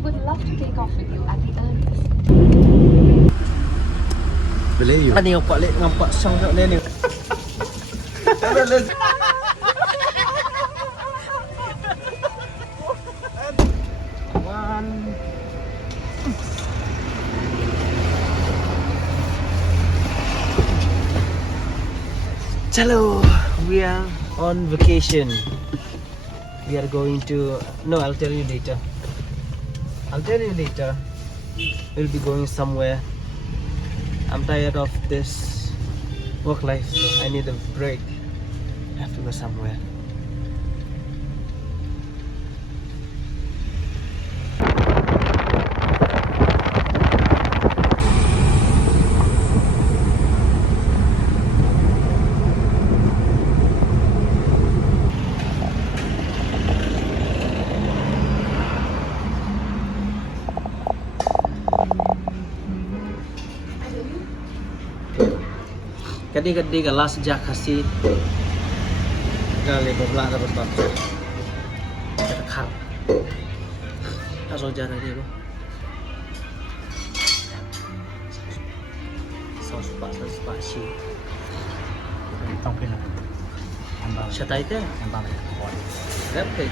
We would love to take off with you at the earliest. Beli you. Ani nampak lek nampak Shong kat ni. One. Hello, we are on vacation. We are going to. No, I'll tell you later. We'll be going somewhere. I'm tired of this work life, so I need a break. I have to go somewhere. Kadi ka last jaka si gali berbelak dapat bangsa. Kita kar. Asal jarak dia lo. Saus spasi. Tông kia. Shatai te. Okay.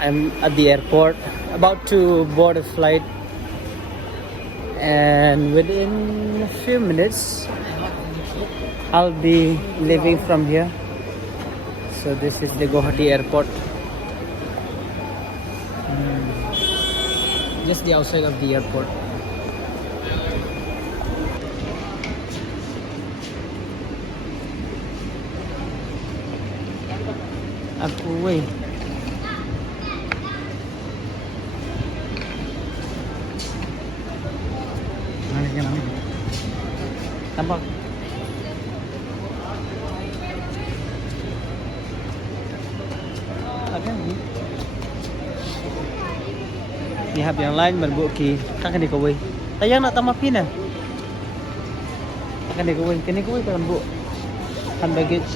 I'm at the airport, about to board a flight, and within a few minutes I'll be leaving from here. So this is the Guwahati airport. Just the outside of the airport. Aku weh. Tampak. Akan ni. Pihak yang lain berbuk ki. Akan dikawai. Tayang nak tambah pin ah. Akan dikawai. Kini kawai kan bu. Hand baggage.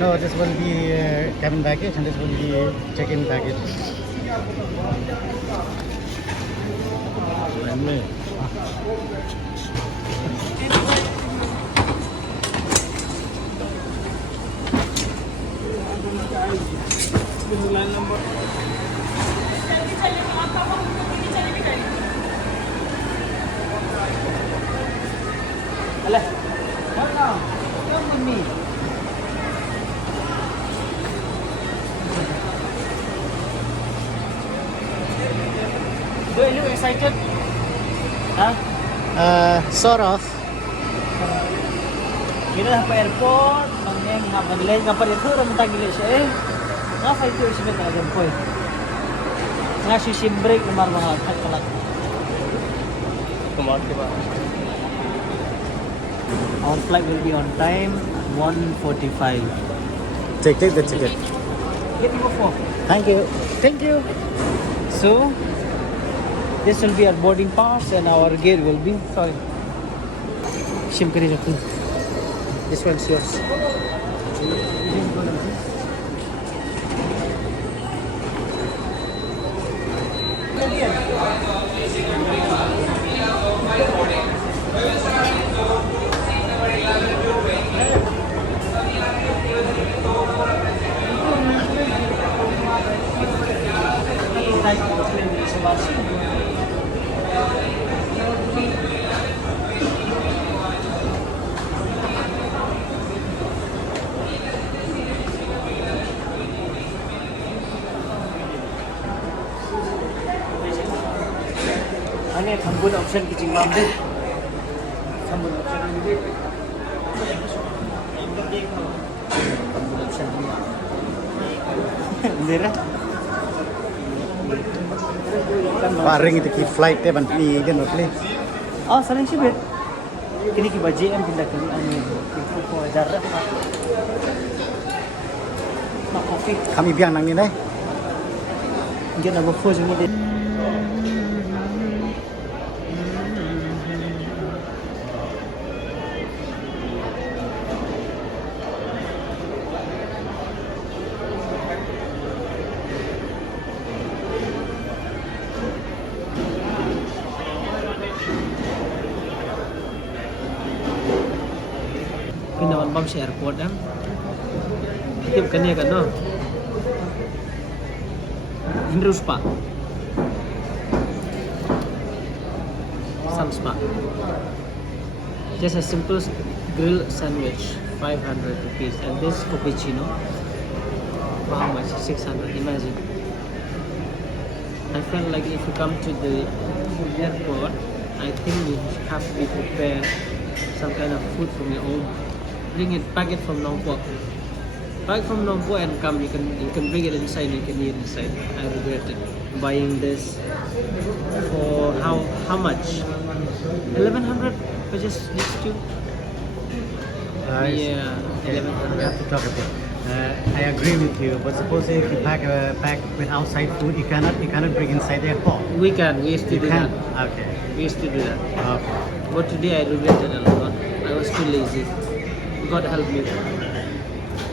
No, this will be cabin baggage and this will be check-in baggage. Alah. Mana? Come with me. Are you excited? Huh? Sort of. Kita sampai airport, mangeng ngapa delay ngapa dia tu orang minta gila siya eh. Ngapa itu sih minta jemput. Ngasih sim break nomor mahal tak kelak. Kemana kita? Our flight will be on time 1:45. Take the ticket. Get me before. Thank you. Thank you. So, this will be our boarding pass and our gate will be. Sorry. Sim kari jatuh. This one's yours. Ini sambut option kicing mam deh. Sambut option ini. Sambut option ini. Ndera. Paring itu ki flight deh ban ni kan okey. Oh, saling sibet. Kini ki JM pindah ke ini. Itu ko jarrah. Mak kopi. Kami biang nang ni deh. Dia nak buat food semua dia. from the airport em tiếp cái này cả nó Hindu spa some spa just a simple grilled sandwich 500 rupees and this cappuccino for how much 600 imagine I felt like if you come to the airport I think you have to be prepared some kind of food from your own bring it pack it from Nongpo pack from Nongpo and come you can bring it inside you can eat inside I regretted buying this for how much 1100 for just these two yeah 1100 We have to talk about. I agree with you, but suppose if you pack with outside food, you cannot bring inside the airport. we used to You do can. that Okay. we used to do that Okay. but today I regretted a lot I was too lazy God help me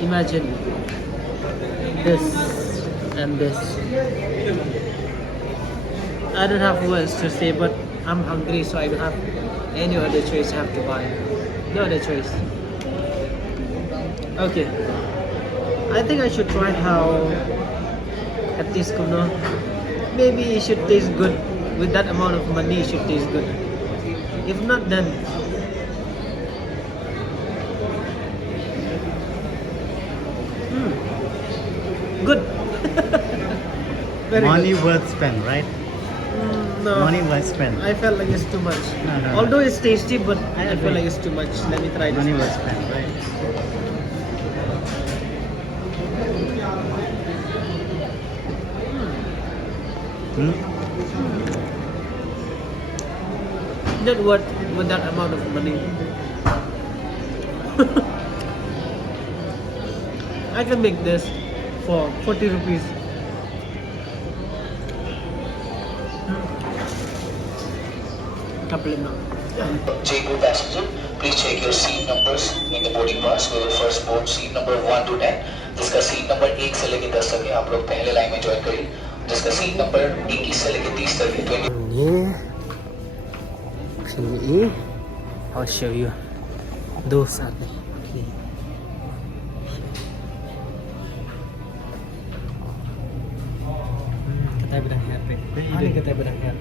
imagine this and this I don't have words to say but I'm hungry so I don't have any other choice I have to buy no other choice okay I think I should try how at this kuno maybe it should taste good with that amount of money it should taste good if not then good very Money good. worth spent, right? No Money worth spent. I felt like it's too much No. although it's tasty but I feel agree. like it's too much let me try this Money one. worth spent, right? Hmm? Not worth with that amount of money. I can make this for 40 rupees. Couple now. J2 passenger, please check your seat numbers in the boarding pass. We will first board seat number 1 to 10. जिसका seat number 1 से लेकर 10 तक है आप लोग पहले line में join करिए जिसका सीट नंबर 21 से लेकर 30 तक है 20 Sini, I'll show you. Those are the key. Katay bedang hair. Ano katay bedang hair?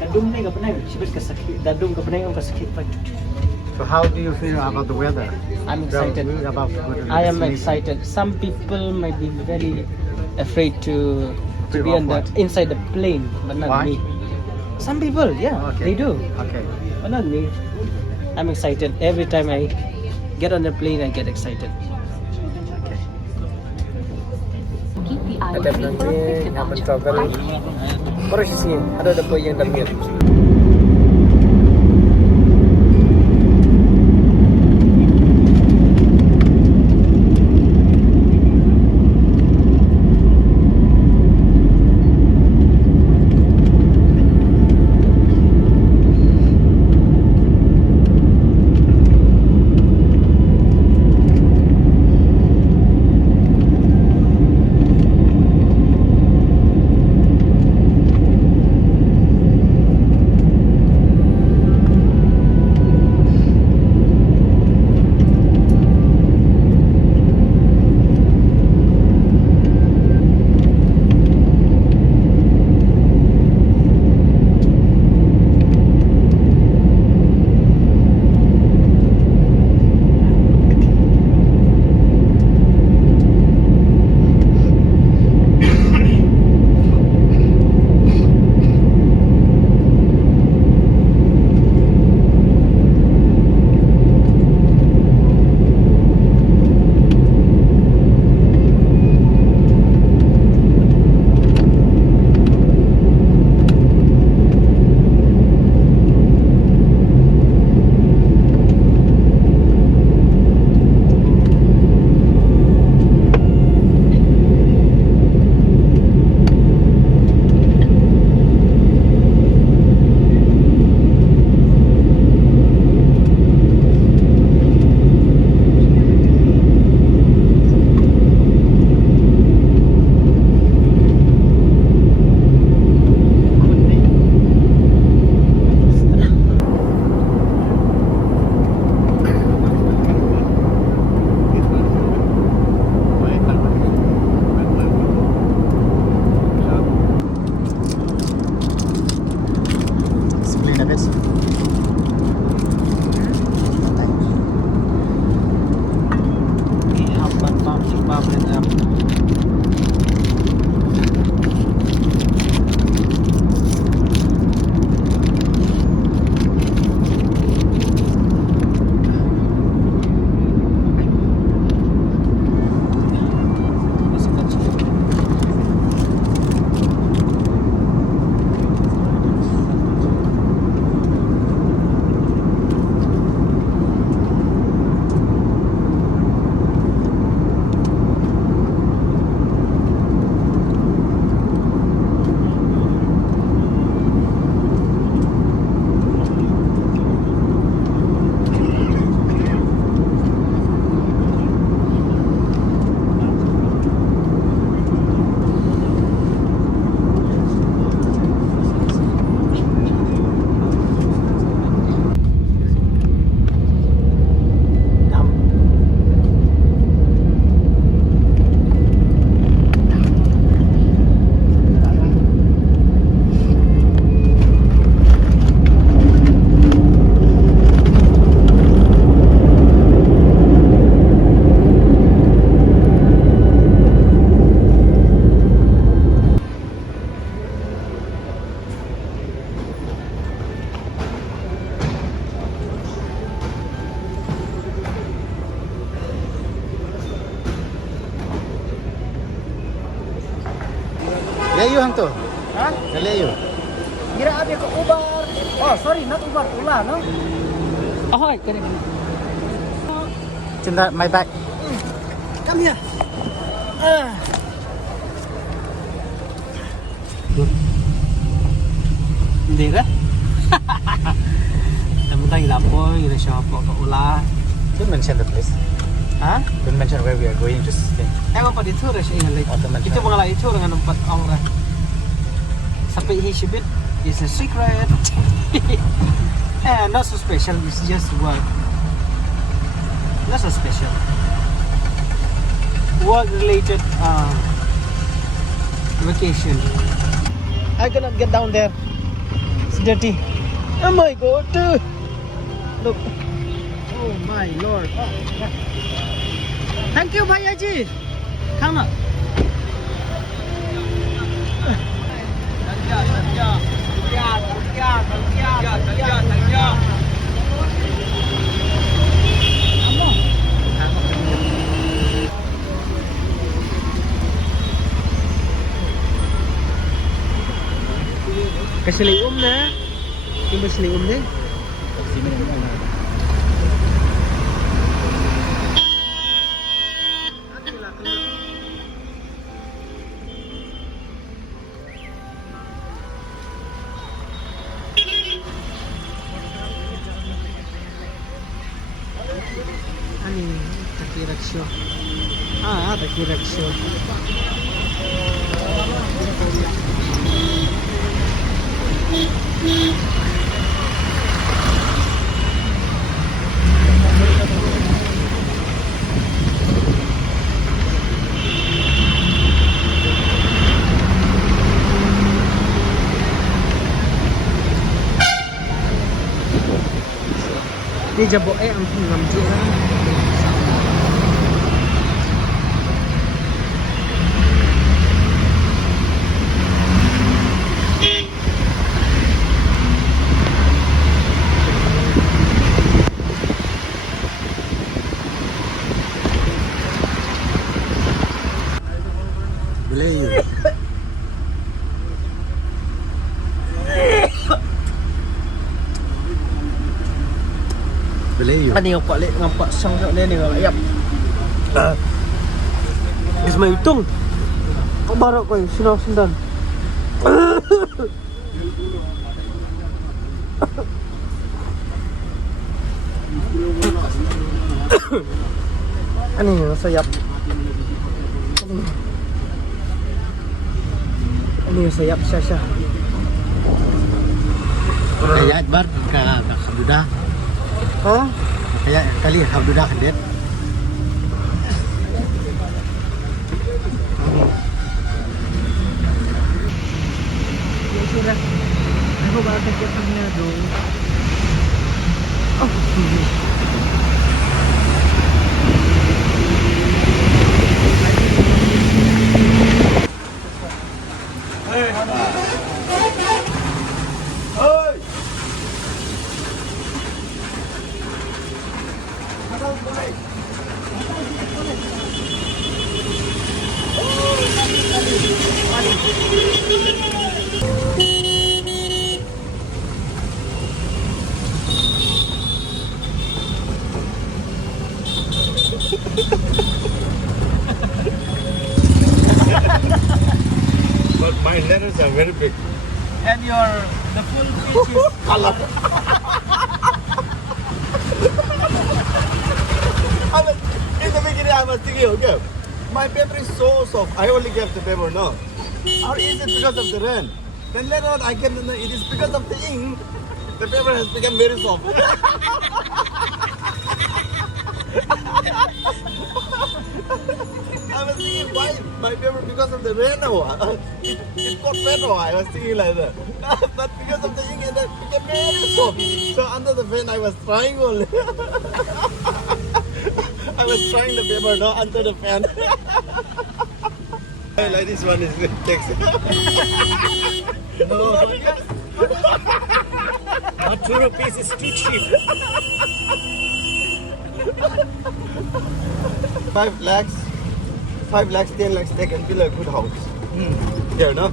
Dadung ni kapanay, sibis kasakit. Dadung kapanay ang kasakit pa. So how do you feel about the weather? I'm excited. About good I am destination? excited. Some people might be very afraid to Afraid be of on the what? inside the plane, but not Why? me. Some people, yeah, Okay. they do, Okay. but not me. I'm excited every time I get on the plane. I get excited. Okay. Keep the eye Ada ready for a quick departure. travel. Baru sini ada po yang dalam hang tu. Hah? Lelayu. Kira ada ke Uber. Oh, sorry, not Uber, Ula, no? Oh, kena. Cinta my bag. Come here. Hindi ka? Tama-tama ilapo, shop ko Ula. Don't mention the place. Ha? Don't mention where we are going to stay. Ewan pa dito rin siya inalay. Automatic. Ito mga laito rin nga nampat ang rin. Sabi hisibit is a secret. Not so special, it's just work. Not so special. Work related vacation. I cannot get down there. It's dirty. Oh my god. Look. Oh my lord. Thank you, Bhayaji. Come on. Kasi liom na. Yung mas liom na. Ani, takiraksyo. Takiraksyo. Di jabo ang pinamji na. Lelayu. Lelayu. Ano yung palik ngampak sang na ni ayap. Is may utong. Kabaro ko yung sinasundan. Ano yung sayap? Ano yung sayap siya? Kaya Akbar ka Habduda. Ha? Kaya kali Habduda kadet. Yung sira. Ako ba ata kita na doon? Oh. But my letters are very big. And the full pitch is Allah. In the beginning, I was thinking, okay, my paper is so soft. I only kept the paper, no. Or is it because of the rain? Then later on, I came to know it is because of the ink. The paper has become very soft. I was thinking, why my paper because of the rain? It got wet. I was thinking like that. But because of the ink, it became very soft. So under the fan, I was trying only. I was trying the paper no, under the fan. Like this one is text. No. But 2 rupees is too cheap. 5 lakhs, 10 lakhs, they can build a good house. there, no?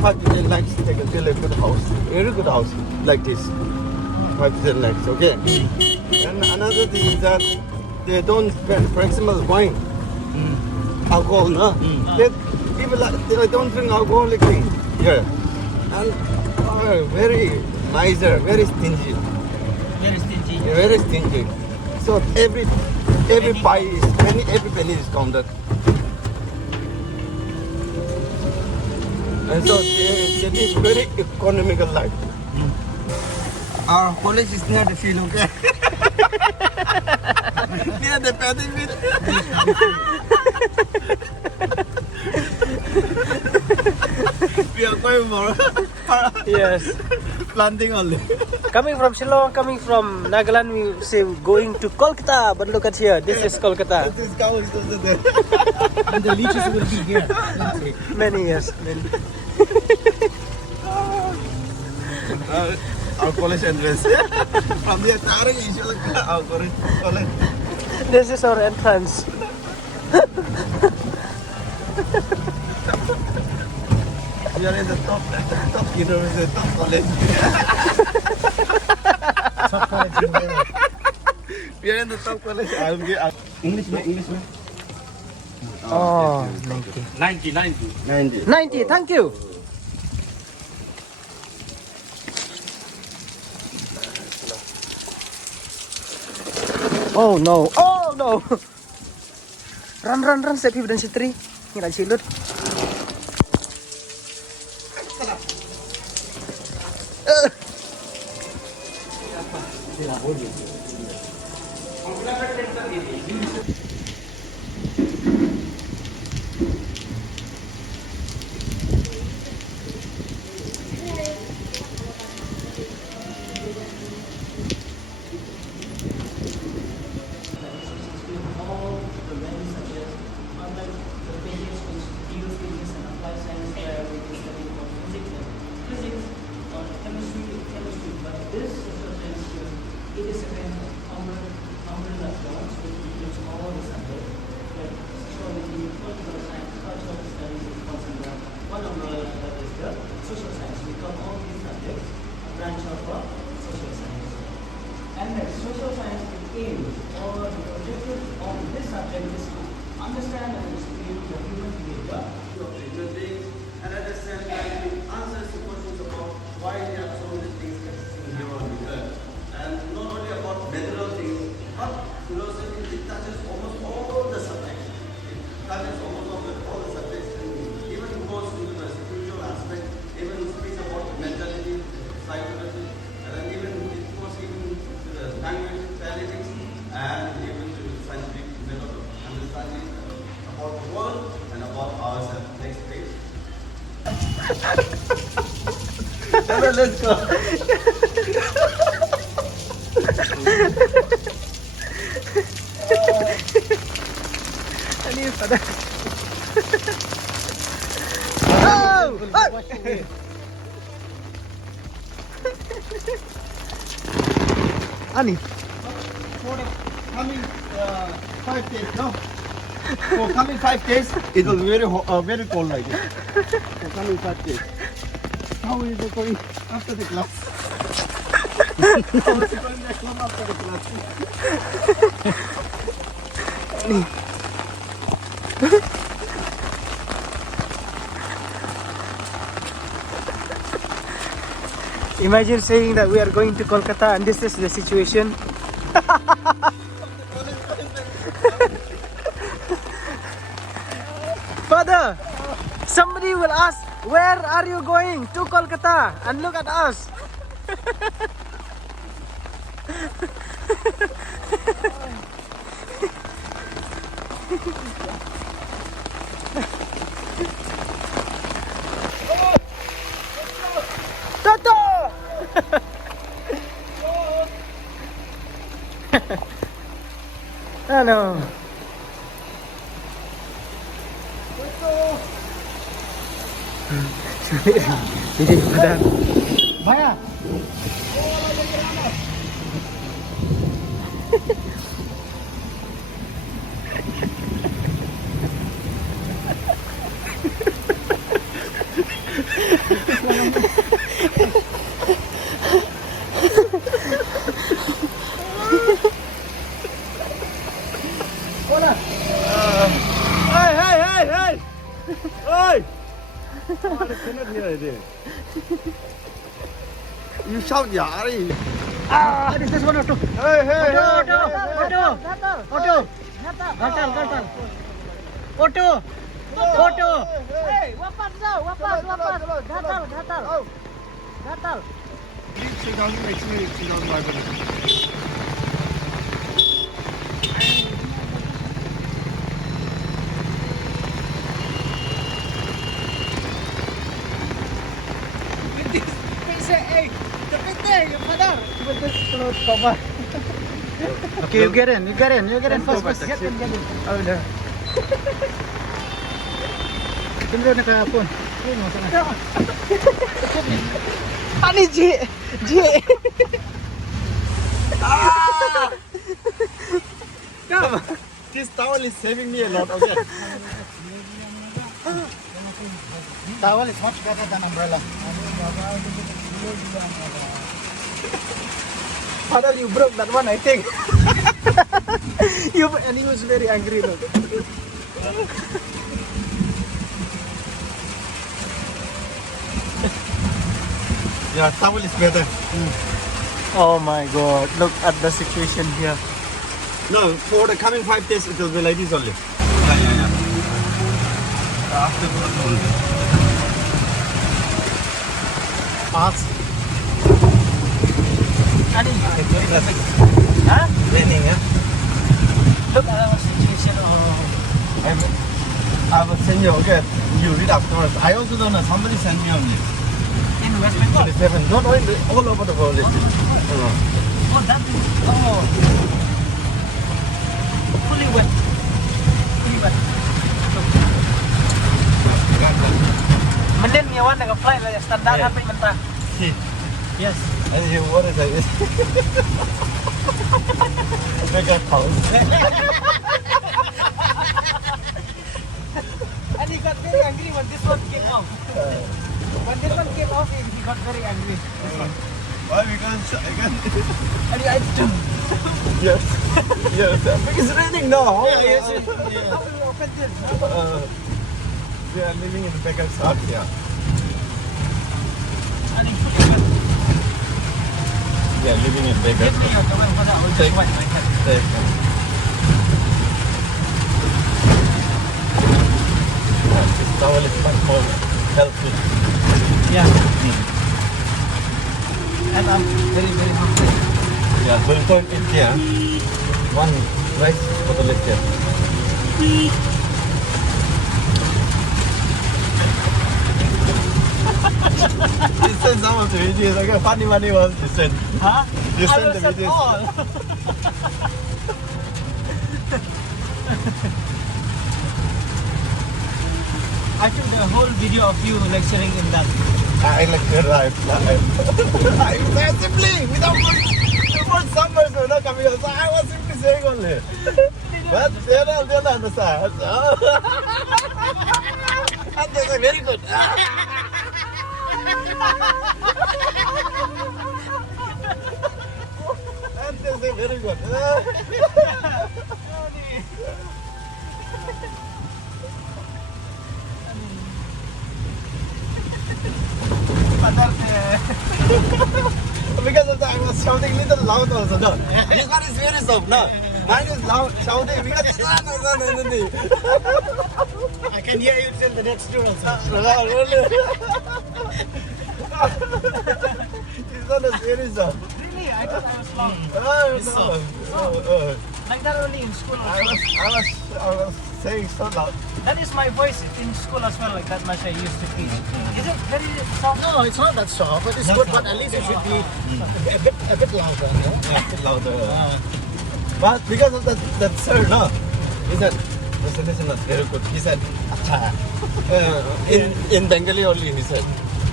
5 to 10 lakhs, take a really good house. Very good house, like this. 5 to 10 lakhs, okay? And another thing is that they don't spend, for example, wine, alcohol, no? They, people they don't drink alcoholic thing here. And are very miser, very stingy. Very stingy. Very stingy. So every pie is every penny is counted. And so they live very economical life. Our college is near the field, okay? Near the paddy field. We are going more. Yes. Planting only. Coming from Shillong, coming from Nagaland, we say going to Kolkata. But look at here, this is Kolkata. This cow is also there. And the leeches will be here. Many years. Many. Our college entrance. From the Atari, you should look at our college. This is our entrance. We are in the top university, top college. Top college in the world. We are in the top college. English man. Oh, 90. 90, thank you. Oh no, oh no. Run, Sepi dan Sitri. Ngira silut. Let's go. Ano yung pada? Oh! Ani? For the coming 5 days, no? For coming 5 days, it will be very cold like this. For coming 5 days. How is it going after the class? How is it going to come after the class? Imagine saying that we are going to Kolkata and this is the situation. Father, somebody will ask, where are you going? To Kolkata. And look at us. Toto! Ano? Hindi pada. Baya. Hey, hey, hey, hey! Hey! Oh, I cannot hear it. You shout, yaar. This is one auto. Hey, hey, hey! Auto. Gatal. Auto. Hey! Wapas daw. Gatal. 3,000 actually 3,500. Okay, you get in first. Get in. Oh, no. Tunggu na kahapon. Ani G. Come on. This towel is saving me a lot, okay? Towel is much better than umbrella. Father, you broke that one, I think. And he was very angry, look. Yeah, towel is better. Oh my God! Look at the situation here. No, for the coming 5 days it will be like this only. Yeah. After only. Fast. Ani, Huh? Raining, yeah? look at our situation. I will send you, okay? You read afterwards. I also don't know. Somebody sent me only. In West Bengal. 27. Not only, all over the world. Oh, that is. Fully wet. Mending nyawan dengan flight lah standar Yeah. sampai mentah. See, Yes. what is this? Make a pause. And he got very angry when this one came off. When this one came off, he got very angry. This one. Why? Because And I yes, because it's raining now. Yes. How will you open this? We are living in the beggar's hut here. And he fully wet. We are living in beggar's Give me hut. your towel for that. I'll just wipe my head. This towel is much more helpful. Yeah. And I'm very, very hungry. Yeah, we'll go in here. One rice bottle is here. You send some of the videos, like a funny ones you send. Huh? You I send will the send videos. all. I took the whole video of you lecturing in that. I like your life. I'm simply without summers were not coming out. So I was simply saying only. But they don't understand. And they say very good. And they say very good. Because of that, I was shouting little loud also. No, this one is very soft. No, mine is loud shouting because I can hear you till the next door also. This one is very soft. Really? I thought I was loud. No. Like that only in school I also. was saying so loud. That is my voice in school as well, like that much I used to teach. Is it very soft? No, it's not that soft, but it's Not good. soft. But at least it should be a bit louder. No? Yeah, louder. But because of that sir, no, he said, presentation was very good. He said, "Acha." In Bengali only, he said.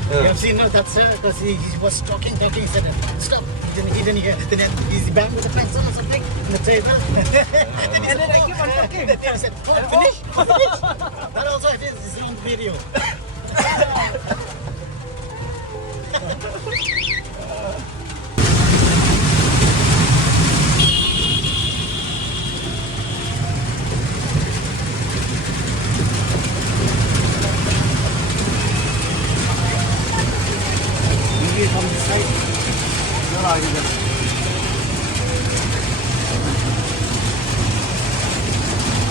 You have seen that sir, because he was talking, he said, stop. He didn't hear. Then he's banged with a pencil or something on the table. And then I keep on talking. Then he said, oh, finish. That also it is his own video.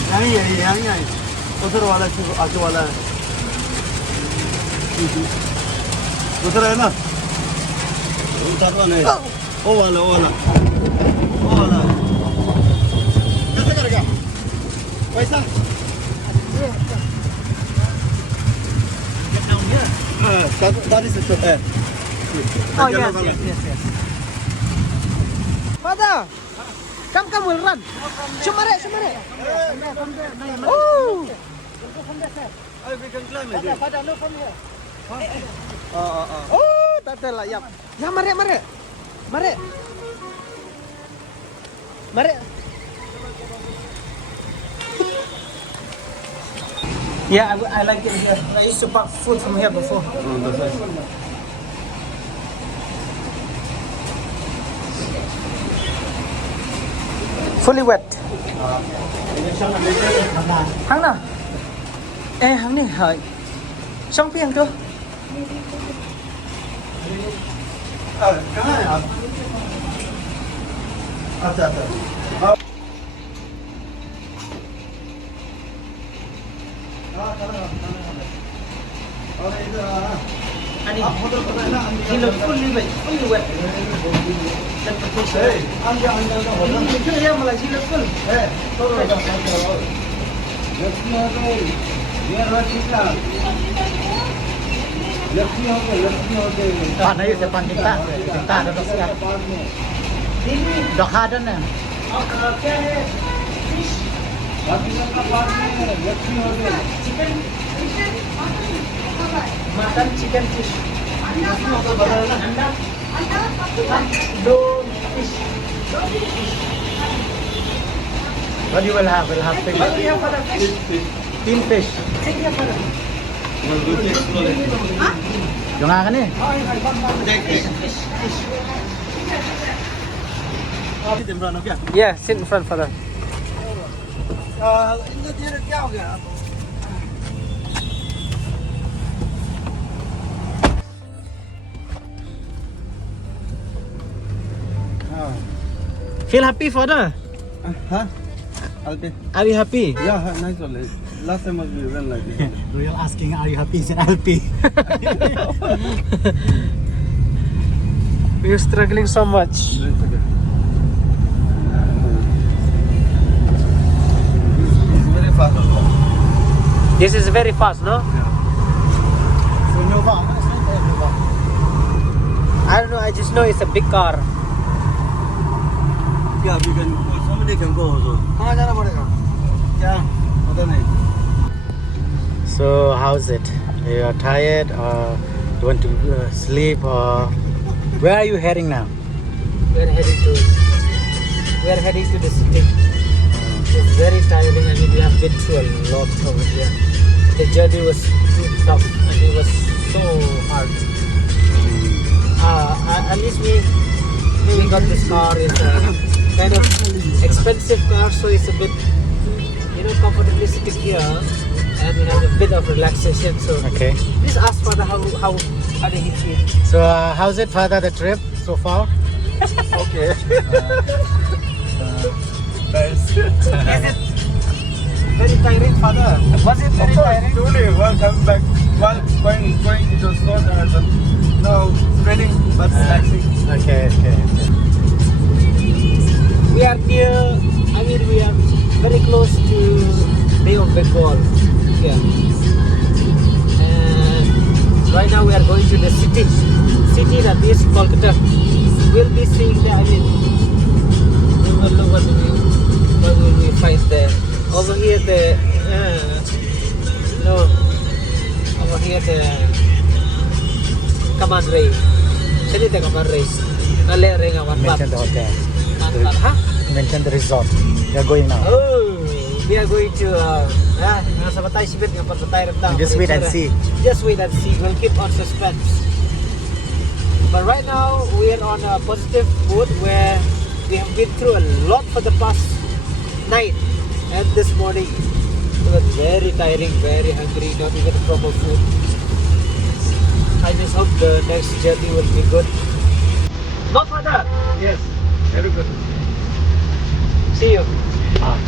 यहीं है उधर वाला आगे वाला है दूसरा है ना नहीं वो वाला कैसे करेगा पैसा that is the Oh yes. Father, come, we'll run. Shumare. Oh. we can climb it Father, no, from here. Oh, that's like yeah. Yeah, mare. Yeah, I like it here. I used to pack food from here before. Fully wet. Hang nào? Ê, hang này hỏi. Xong phiền chưa? कहाँ है आप अच्छा Ani, he look fully wet. That's the picture. Picture here, Malay, he look full. Pan ayo depan kita ada dokter. Dok ada nih. Mutton, chicken, fish. Don't fish. What you will have? We'll have fish. What do you have for the fish? Tin fish. Take here for the Yung akin eh. Yeah, sit in front, father. इनका तेरे क्या हो गया Feel happy, father? हाँ Alpi Are you happy? yeah nice one last time was we went like this We are asking, are you happy? He said, I'll pay. We're struggling so much. It's okay. It's very fast also. This is very fast, no? So Nova, I don't know, I just know it's a big car. Yeah, we can go. Somebody can go also. कहाँ जाना पड़ेगा? क्या? पता नहीं. So how's it? You are tired or you want to sleep or where are you heading now? We are heading to the city. It's very tiring. I mean, we have been through a lot over here. The journey was too tough and it was so hard. At least we got this car. It's a kind of expensive car, so it's a bit, comfortably sitting here, and we have a bit of relaxation. So Okay. please ask Father how did he feel? So how's it, Father, the trip so far? Okay. Nice. Is it very tiring, Father? Was it very tiring? Truly, while coming back, while going it was so tiresome. Now it's raining but relaxing. Okay. We are near, we are very close to Bay of Bengal here. And right now we are going to the city that is Kolkata. We'll be seeing the, we will look what will we find there. Over here over here the Kaman Ray. Sini the Kaman Ray. Kale ring awan Mention the hotel. Huh? Mention the resort. You're going now. Oh, we are going to Just wait and see. Just wait and see. We'll keep on suspense. But right now we are on a positive mood where we have been through a lot for the past night and this morning. It was very tiring, very hungry, not even proper food. I just hope the next journey will be good. No, Father. Yes, very good. See you. Ah.